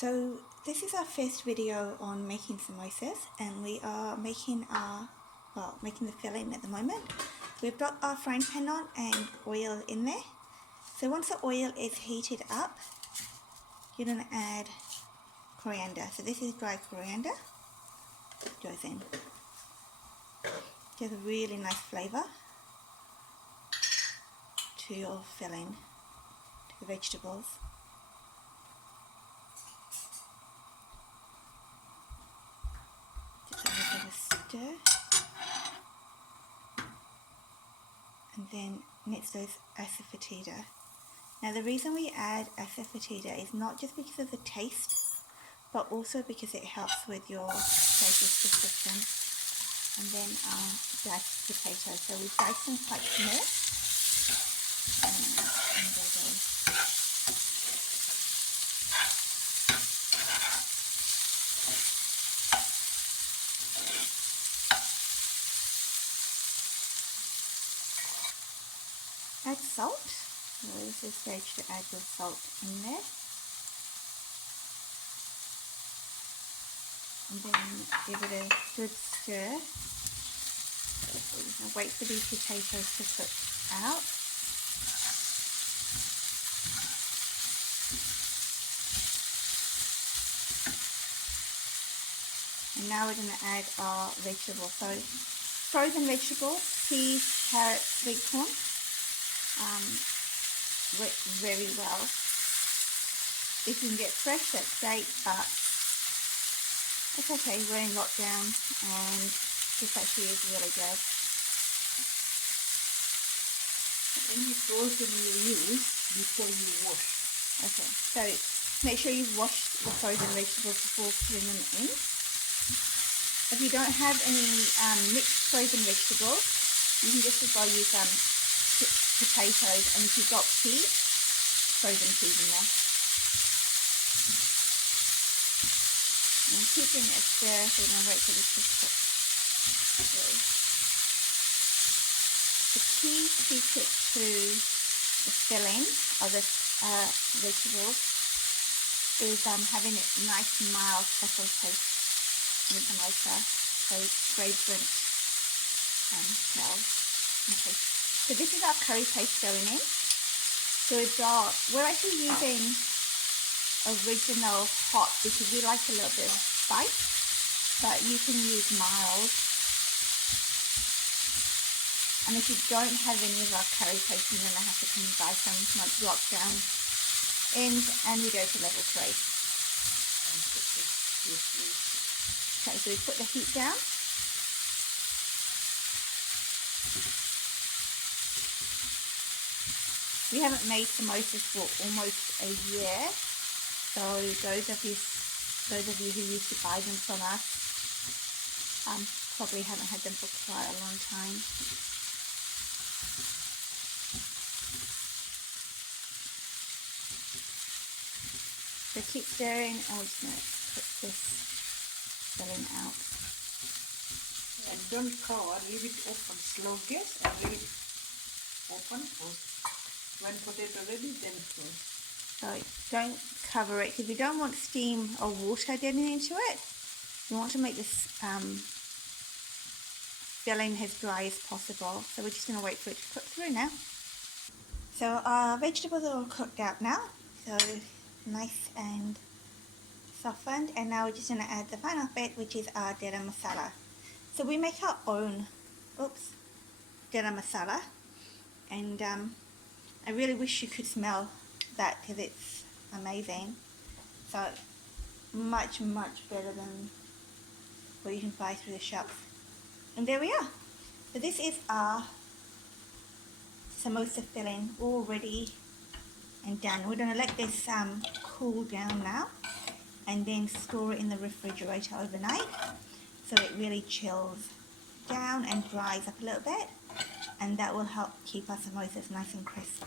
So this is our first video on making samosas, and we are making the filling at the moment. We've got our frying pan on and oil in there. So once the oil is heated up, you're going to add coriander. So this is dry coriander. Goes in. Gives a really nice flavour to your filling, to the vegetables. Just a little bit of stir. And then next is asafoetida. Now the reason we add asafoetida is not just because of the taste, but also because it helps with your digestive system. And then diced potatoes. So we dice them quite small. And there goes. Add salt. So this is stage to add your salt in there. And then give it a good stir. So wait for these potatoes to cook out. And now we're going to add our vegetables. So frozen vegetables, peas, carrots, sweet corn, work very well. If you can get fresh, that's great, but it's okay, we're in lockdown and this actually is really good. Any frozen you use before you wash. Okay, so make sure you've washed the frozen vegetables before putting them in. If you don't have any mixed frozen vegetables, you can just as well use potatoes, and if you've got peas, frozen peas in there. And keep doing it a stir, so we're going to wait for this to cook through. The key secret to the filling of the vegetables is having a nice mild pepper taste in the samosa, so fragrant smell and taste. So this is our curry paste going in. So we're actually using original hot because we like a little bit of spice, but you can use mild. And if you don't have any of our curry paste, you're going to have to come and buy some once lockdown ends and we go to level 3. Okay, so we put the heat down. We haven't made samosas for almost a year, so those of you who used to buy them from us probably haven't had them for quite a long time. So keep stirring, and we're just going to cook this filling out. And don't cover, leave it open, slow gas, and leave it open. When potato ready, then close. So don't cover it because you don't want steam or water getting into it. You want to make this filling as dry as possible. So we're just going to wait for it to cook through now. So our vegetables are all cooked out now. So nice and softened. And now we're just going to add the final bit, which is our garam masala. So we make our own garam masala. And I really wish you could smell that because it's amazing. So much better than what you can buy through the shops. And there we are. So this is our samosa filling all ready and done. We're going to let this cool down now and then store it in the refrigerator overnight so it really chills down and dries up a little bit, and that will help keep our samosas nice and crisp.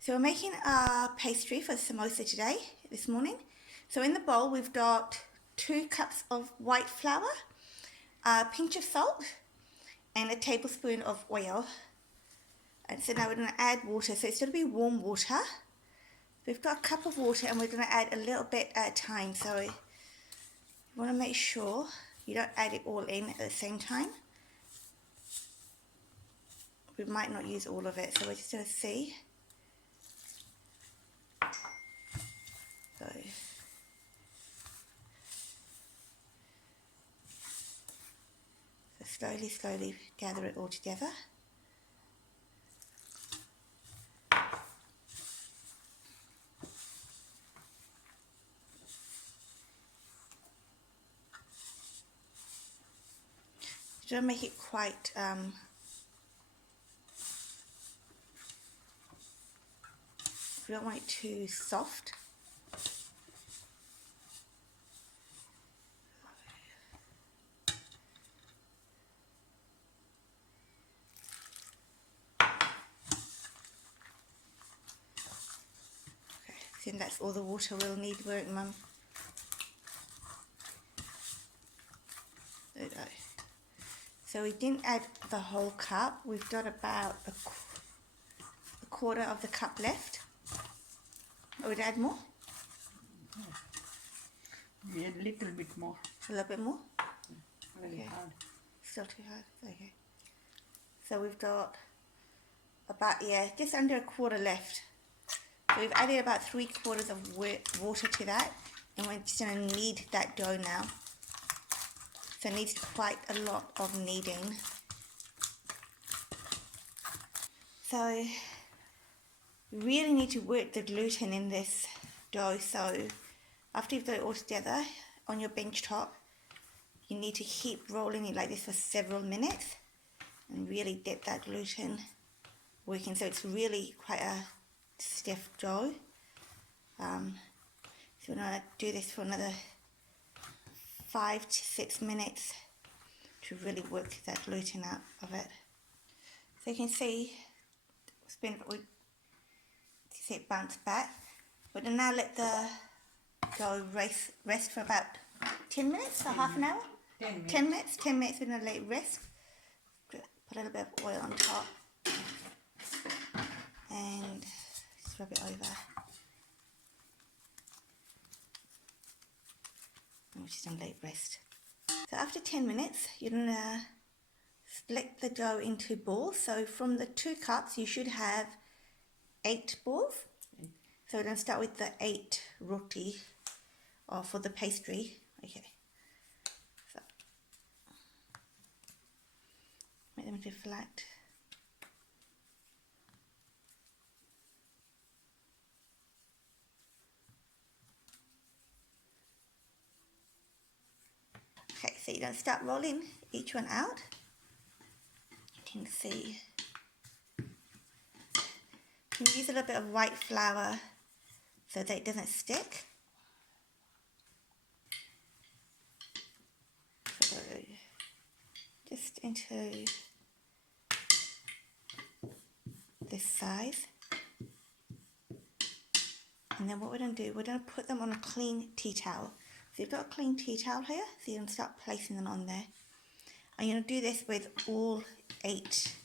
So we're making our pastry for the samosa this morning. So in the bowl we've got 2 cups of white flour, a pinch of salt, and a tablespoon of oil. And so now we're going to add water. So it's going to be warm water. We've got a cup of water and we're going to add a little bit at a time, so you want to make sure you don't add it all in at the same time. We might not use all of it, so we're just going to see. So slowly gather it all together. You don't make it quite we don't want it too soft. Okay, I think that's all the water we'll need, won't it, Mum? There we go. So we didn't add the whole cup. We've got about a quarter of the cup left. I would add more. We add a little bit more. A little bit more. Very hard. Still too hard. Okay. So we've got about just under a quarter left. So we've added about 3/4 of water to that, and we're just going to knead that dough now. So it needs quite a lot of kneading. So you really need to work the gluten in this dough. So after you've got it all together on your bench top, you need to keep rolling it like this for several minutes and really get that gluten working. So it's really quite a stiff dough. So we're going to do this for another 5 to 6 minutes to really work that gluten out of it. So you can see it bounce back. We're going to now let the dough rest for about 10 minutes or half an hour. 10 minutes. 10 minutes we're going to let it rest. Put a little bit of oil on top and just rub it over. And we're just going to let it rest. So after 10 minutes, you're going to split the dough into balls. So from the 2 cups, you should have 8 balls. So we're going to start with the 8 roti for the pastry. Okay. So make them into flat. Okay, so you're going to start rolling each one out. You can see. You can use a little bit of white flour so that it doesn't stick. So just into this size. And then what we're going to do, we're going to put them on a clean tea towel. So you've got a clean tea towel here, so you're going to start placing them on there. And you're going to do this with all 8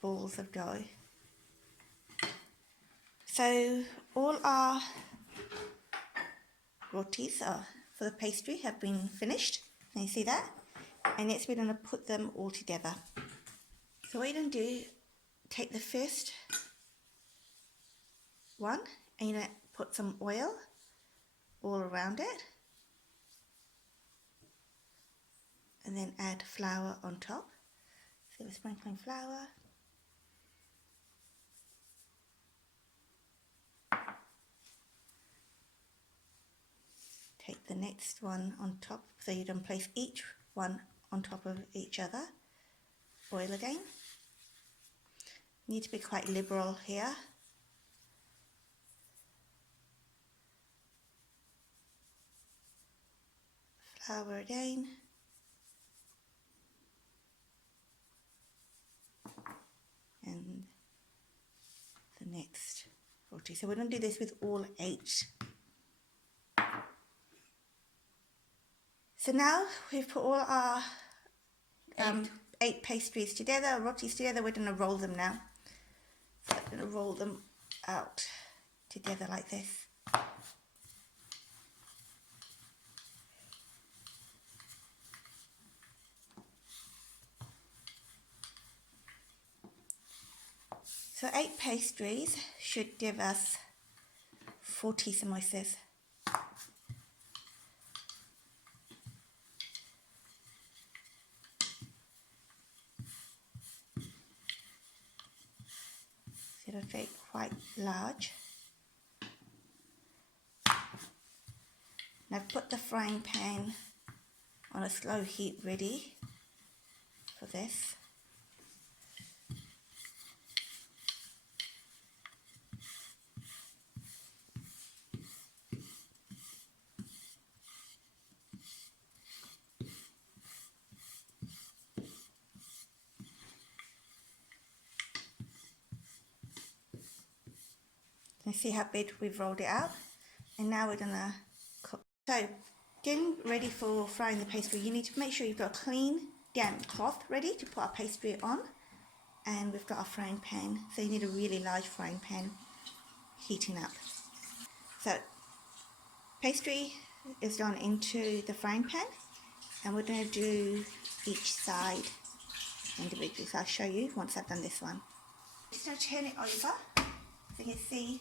balls of dough. So all our rotis for the pastry have been finished. Can you see that? And next we're going to put them all together. So what you're going to do, take the first one and you're going to put some oil all around it. And then add flour on top. So we're sprinkling flour. Take the next one on top, so you don't place each one on top of each other. Oil again. You need to be quite liberal here. Flour again. And the next roti. So we're going to do this with all 8. So now we've put all our 8 pastries together, rotis together. We're going to roll them now. So I'm going to roll them out together like this. So 8 pastries should give us 40 samosas. So it'll be quite large. Now I've put the frying pan on a slow heat ready for this. You see how big we've rolled it out, and now we're gonna cook. So getting ready for frying the pastry, you need to make sure you've got a clean damp cloth ready to put our pastry on, and we've got our frying pan, so you need a really large frying pan heating up. So pastry is gone into the frying pan, and we're going to do each side individually, so I'll show you once I've done this one. Just going to turn it over so you can see.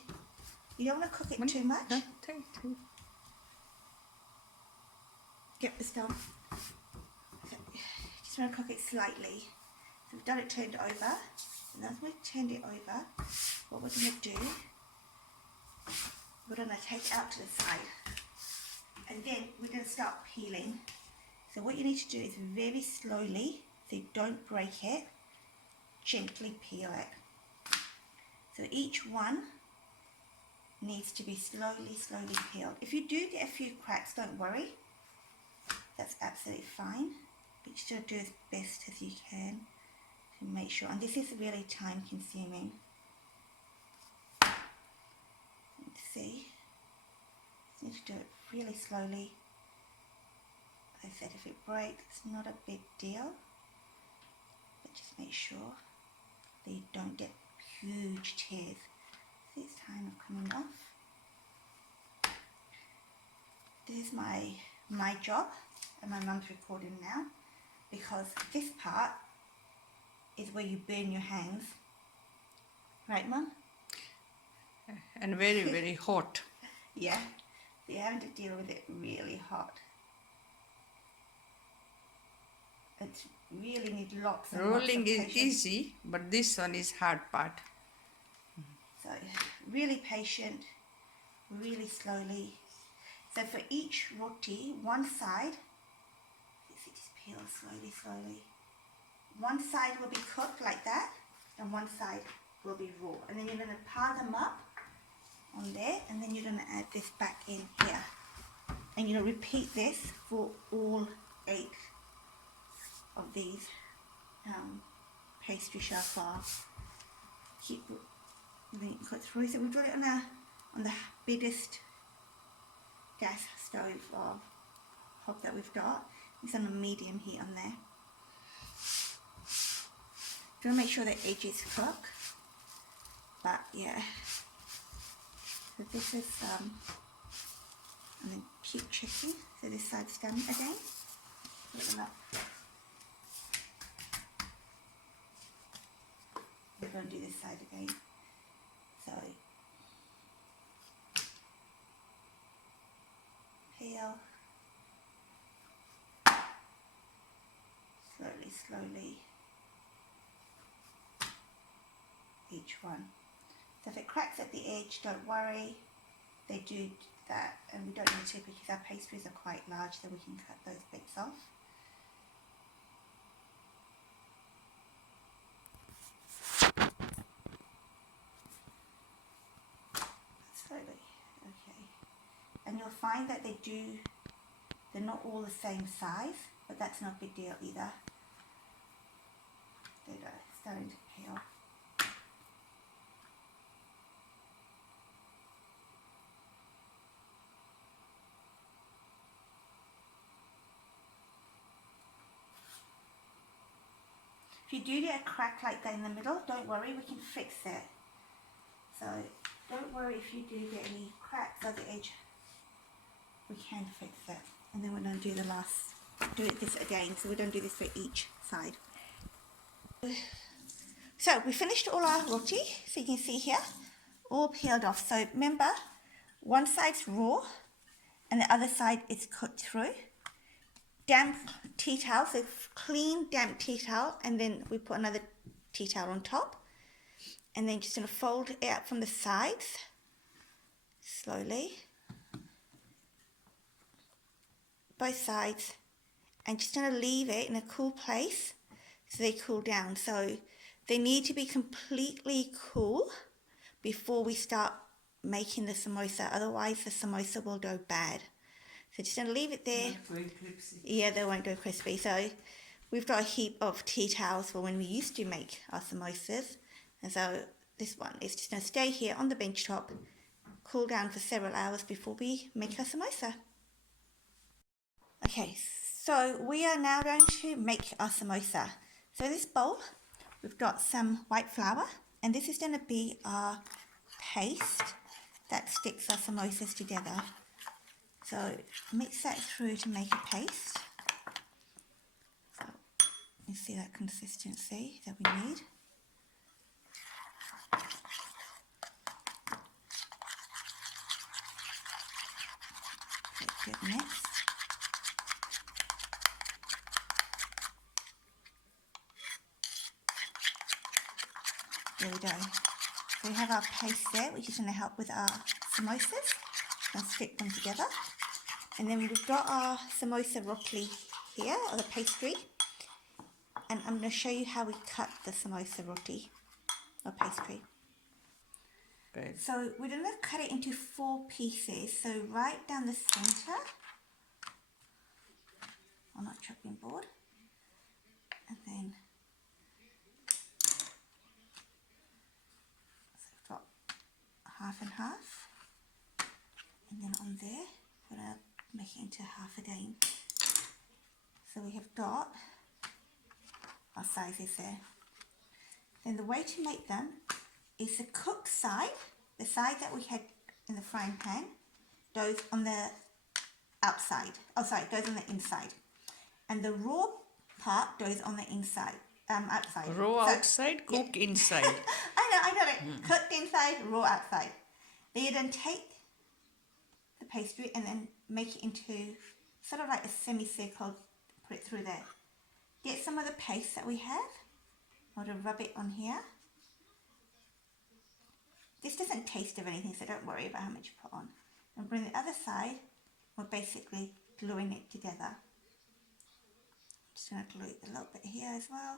You don't want to cook it too much. Get the stove. So just want to cook it slightly. So we've done it, turned it over, and as we've turned it over, what we're going to do, we're going to take it out to the side, and then we're going to start peeling. So what you need to do is very slowly, so you don't break it, gently peel it. So each one needs to be slowly peeled. If you do get a few cracks, don't worry. That's absolutely fine. But you should do as best as you can to make sure. And this is really time consuming. Let's see. You need to do it really slowly. As I said, if it breaks, it's not a big deal. But just make sure that you don't get huge tears. See, it's kind of coming off. This is my job, and my mum's recording now, because this part is where you burn your hands. Right, Mum? And very, very hot. Yeah, so you're having to deal with it really hot. It really needs lots and Rolling lots of is patience. easy, but this one is hard part. So really patient, really slowly. So for each roti, one side, let's see, just peel slowly. One side will be cooked like that, and one side will be raw. And then you're going to pile them up on there, and then you're going to add this back in here. And you're going to repeat this for all 8 of these pastry chafars. Keep letting it cook through. So we've got it on the biggest gas stove or hob that we've got. It's on a medium heat on there. You want to make sure the edges cook. But yeah. So this is and then cute chicken. So this side's done again. Put them up. We're going to do this side again. So peel. Slowly. Each one. So if it cracks at the edge, don't worry. They do that, and we don't need to because our pastries are quite large, so we can cut those bits off. Slowly, okay. And you'll find that they're not all the same size, but that's not a big deal either. They're starting to peel. If you do get a crack like that in the middle, don't worry, we can fix it. So don't worry if you do get any cracks on the edge. We can fix it. And then we're going to do the last, do it this again. So we're going to do this for each side. So we finished all our roti. So you can see here, all peeled off. So remember, one side's raw and the other side is cooked through. Damp tea towel, so clean damp tea towel, and then we put another tea towel on top. And then just going to fold it out from the sides, slowly. Both sides. And just going to leave it in a cool place so they cool down. So they need to be completely cool before we start making the samosa. Otherwise the samosa will go bad. So just going to leave it there. Not going crispy. Yeah, they won't go crispy. So we've got a heap of tea towels for when we used to make our samosas. And so this one is just going to stay here on the bench top, cool down for several hours before we make our samosa. Okay, so we are now going to make our samosa. So in this bowl, we've got some white flour, and this is going to be our paste that sticks our samosas together. So mix that through to make a paste. So you see that consistency that we need. Good mix. There we go. So we have our paste there, which is going to help with our samosas and stick them together. And then we've got our samosa roti here, or the pastry. And I'm going to show you how we cut the samosa roti, or pastry. Right. So we're going to cut it into 4 pieces. So right down the center on our chopping board. And then so we've got half and half. And then on there, we're going to make it into half again. So we have got our sizes there. Then the way to make them is the cooked side, the side that we had in the frying pan, goes on the outside. Oh, sorry, goes on the inside. And the raw part goes on the inside, outside. Raw So, outside, cook yeah. inside. I know it. Cooked inside, raw outside. Then you then take the pastry and then make it into sort of like a semicircle, put it through there. Get some of the paste that we have. I'm going to rub it on here. This doesn't taste of anything, so don't worry about how much you put on. And bring the other side, we're basically gluing it together. Just going to glue it a little bit here as well.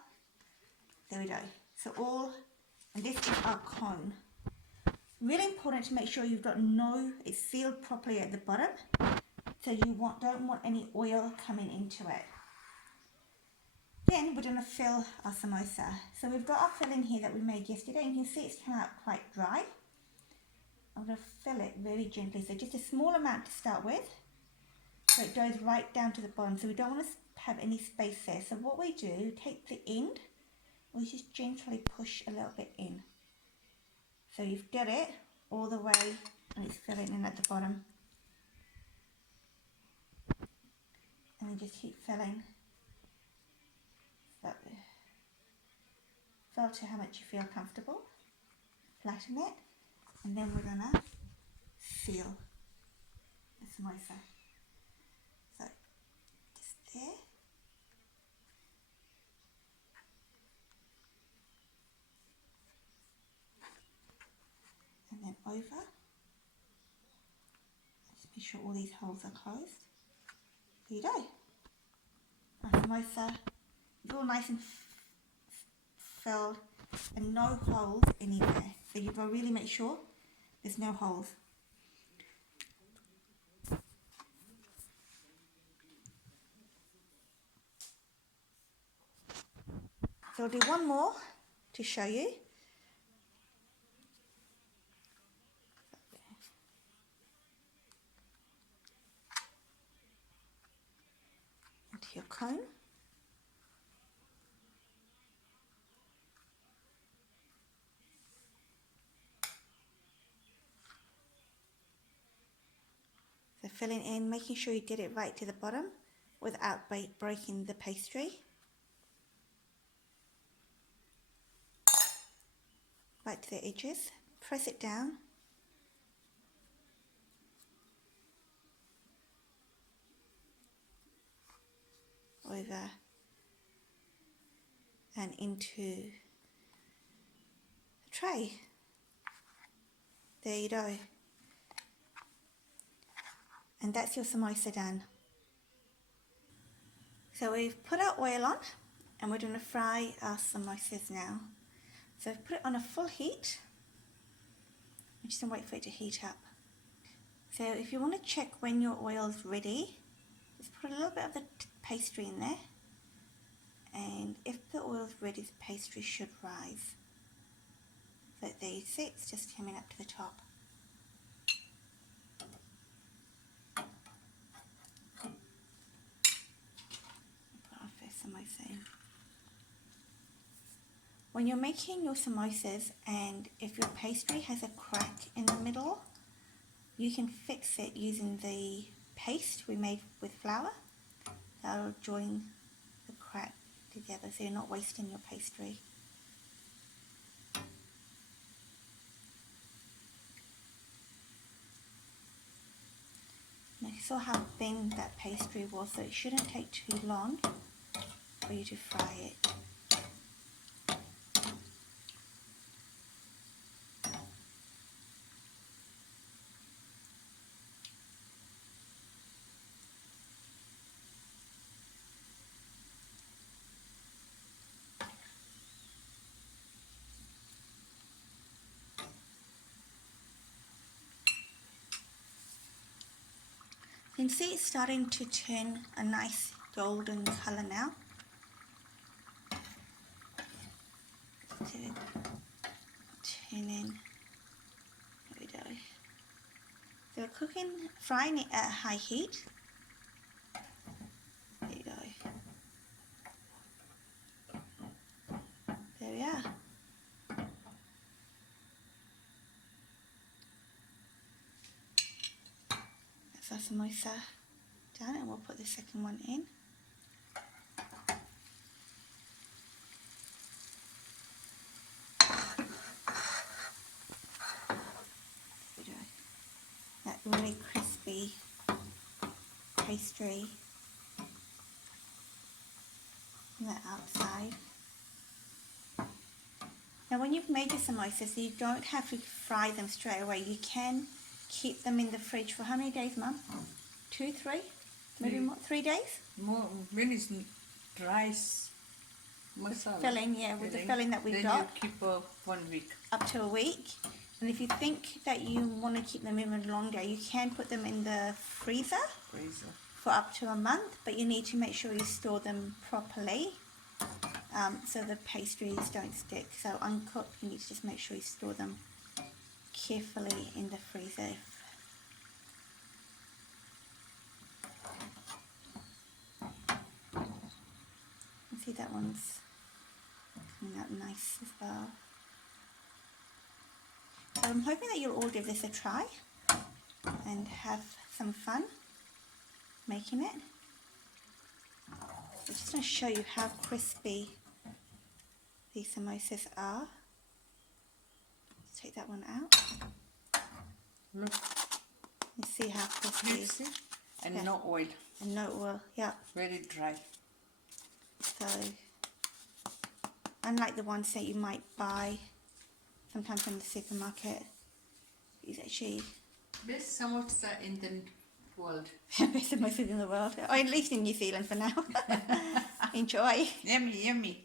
There we go. So and this is our cone. Really important to make sure you've got it's sealed properly at the bottom. So you don't want any oil coming into it. Then we're going to fill our samosa. So we've got our filling here that we made yesterday. And you can see it's come out quite dry. I'm going to fill it very gently. So just a small amount to start with. So it goes right down to the bottom. So we don't want to have any space there. So what we do, take the end, we just gently push a little bit in. So you've got it all the way and it's filling in at the bottom. And then just keep filling. Fill to how much you feel comfortable. Flatten it. And then we're going to seal the samosa. So just there. And then over. Just be sure all these holes are closed. There you go. Our samosa is all nice and filled and no holes anywhere. So you've got to really make sure there's no holes. So I'll do one more to show you. Into your cone. filling in, making sure you get it right to the bottom without breaking the pastry. Right to the edges. Press it down. Over and into the tray. There you go. And that's your samosa done. So we've put our oil on and we're going to fry our samosas now. So I've put it on a full heat. I'm just going to wait for it to heat up. So if you want to check when your oil's ready, just put a little bit of the pastry in there. And if the oil's ready, the pastry should rise. So there you see, it's just coming up to the top. Put our first samosa in. When you're making your samosas and if your pastry has a crack in the middle, you can fix it using the paste we made with flour. That'll join the crack together so you're not wasting your pastry. Now you saw how thin that pastry was, so it shouldn't take too long for you to fry it. You can see it's starting to turn a nice golden colour now. Turning. There we go. So we're cooking, frying it at high heat. There you go. There we are. That's our samosa done, and we'll put the second one in. There we go. That really crispy pastry on the outside. Now when you've made your samosas, you don't have to fry them straight away. You can keep them in the fridge for how many days, Mum? 2, 3? Maybe more? 3 days? More when it's dry masala. Filling, yeah, with the filling that we've then got. Then you keep 1 week. Up to a week. And if you think that you want to keep them even longer, you can put them in the freezer for up to a month, but you need to make sure you store them properly so the pastries don't stick. So uncooked, you need to just make sure you store them carefully in the freezer. You see that one's coming out nice as well. So I'm hoping that you'll all give this a try and have some fun making it. I'm just going to show you how crispy these samosas are. Let's take that one out. Look. You see how crispy. And yeah. no oil. And no oil, yeah. Very dry. So, unlike the ones that you might buy sometimes from the supermarket, these actually Best samosa in the world. best samosas in the world, or at least in New Zealand for now. Enjoy. Yummy, yummy.